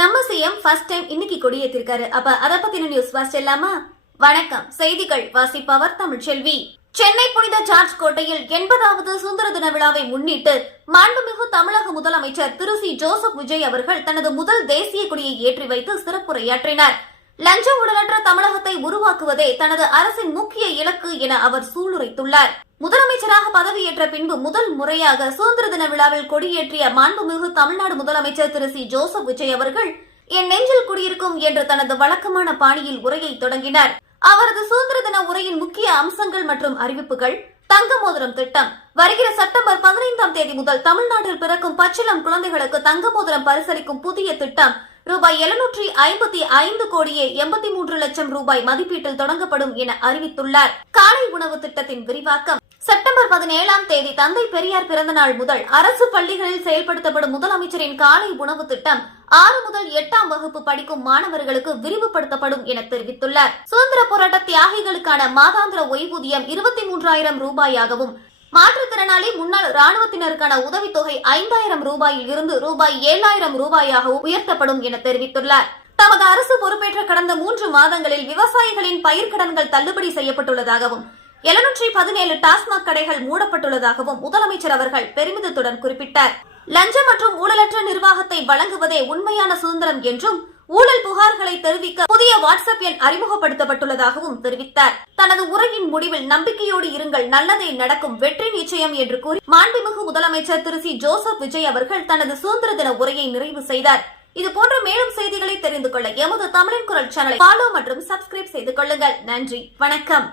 நம்ம CM first time இன்னைக்கு கொடியேற்றிருக்காரு. அப்ப அத பத்தின நியூஸ் வாசிச்சலாமா? வணக்கம். செய்திகள் வாசிப்பவர் தமிழ்ச்செல்வி. சென்னை புனித ஜார்ஜ் கோட்டையில் 80வது சுதந்திர தின விழாவை முன்னிட்டு மாண்புமிகு தமிழக முதலமைச்சர் திரு சி ஜோசப் விஜய் அவர்கள் தனது முதல் தேசிய கொடியை ஏற்றி வைத்து சிறப்புரையாற்றினார். லஞ்ச ஊழலற்ற தமிழகத்தை உருவாக்குவதே தனது அரசின் முக்கிய இலக்கு என அவர் சூளுரைத்துள்ளார். முதலமைச்சராக பதவியேற்ற பின்பு முதல் முறையாக சுதந்திர தின விழாவில் கொடியேற்றிய மாண்புமிகு தமிழ்நாடு முதலமைச்சர் திரு சி ஜோசப் விஜய் அவர்கள் என் நெஞ்சில் குடியிருக்கும் என்று தனது வழக்கமான பாணியில் உரையை தொடங்கினார். அவரது சுதந்திர தின உரையின் முக்கிய அம்சங்கள் மற்றும் அறிவிப்புகள்: தங்க மோதிரம் திட்டம். வருகிற செப்டம்பர் 15ஆம் தேதி முதல் தமிழ்நாட்டில் பிறக்கும் பச்சிளம் குழந்தைகளுக்கு தங்க மோதிரம் பரிசளிக்கும் புதிய திட்டம் ரூபாய் 755 கோடியே 83 லட்சம் ரூபாய் மதிப்பீட்டில் தொடங்கப்படும் என அறிவித்துள்ளார். காலை உணவு திட்டத்தின் விரிவாக்கம். செப்டம்பர் 17ஆம் தேதி தந்தை பெரியார் பிறந்த நாள் முதல் அரசு பள்ளிகளில் செயல்படுத்தப்படும் முதலமைச்சரின் காலை உணவு திட்டம் 6 முதல் 8ஆம் வகுப்பு படிக்கும் மாணவர்களுக்கு விரிவுபடுத்தப்படும் என தெரிவித்துள்ளார். சுதந்திர போராட்ட தியாகிகளுக்கான மாதாந்திர ஓய்வூதியம் 23,000 ரூபாயாகவும், மாற்றுத்திறனாளி முன்னாள் ராணுவத்தினருக்கான உதவித்தொகை 5,000 ரூபாயில் இருந்து ரூபாய் 7,000 ரூபாயாகவும் உயர்த்தப்படும் என தெரிவித்துள்ளார். தமது அரசு பொறுப்பேற்ற கடந்த 3 மாதங்களில் விவசாயிகளின் பயிர்க்கடன்கள் தள்ளுபடி செய்யப்பட்டுள்ளதாகவும் 717 டாஸ்மாக் கடைகள் மூடப்பட்டுள்ளதாகவும் முதலமைச்சர் அவர்கள் பெருமிதத்துடன் குறிப்பிட்டார். லஞ்சம் மற்றும் ஊழலற்ற நிர்வாகத்தை வழங்குவதே உண்மையான சுதந்திரம் என்றும், ஊழல் புகார்களை தெரிவிக்க புதிய வாட்ஸ்அப் எண் அறிமுகப்படுத்தப்பட்டுள்ளதாகவும் தெரிவித்தார். தனது உரையின் முடிவில் நம்பிக்கையோடு இருங்கள், நல்லதே நடக்கும், வெற்றி நிச்சயம் என்று கூறி மாண்புமிகு முதலமைச்சர் திரு சி ஜோசப் விஜய் அவர்கள் தனது சுதந்திர தின உரையை நிறைவு செய்தார். இதுபோன்ற மேலும் செய்திகளை தெரிந்து கொள்ள எமது தமிழின் குரல் சேனலை ஃபாலோ மற்றும் சப்ஸ்கிரைப் செய்து கொள்ளுங்கள். நன்றி, வணக்கம்.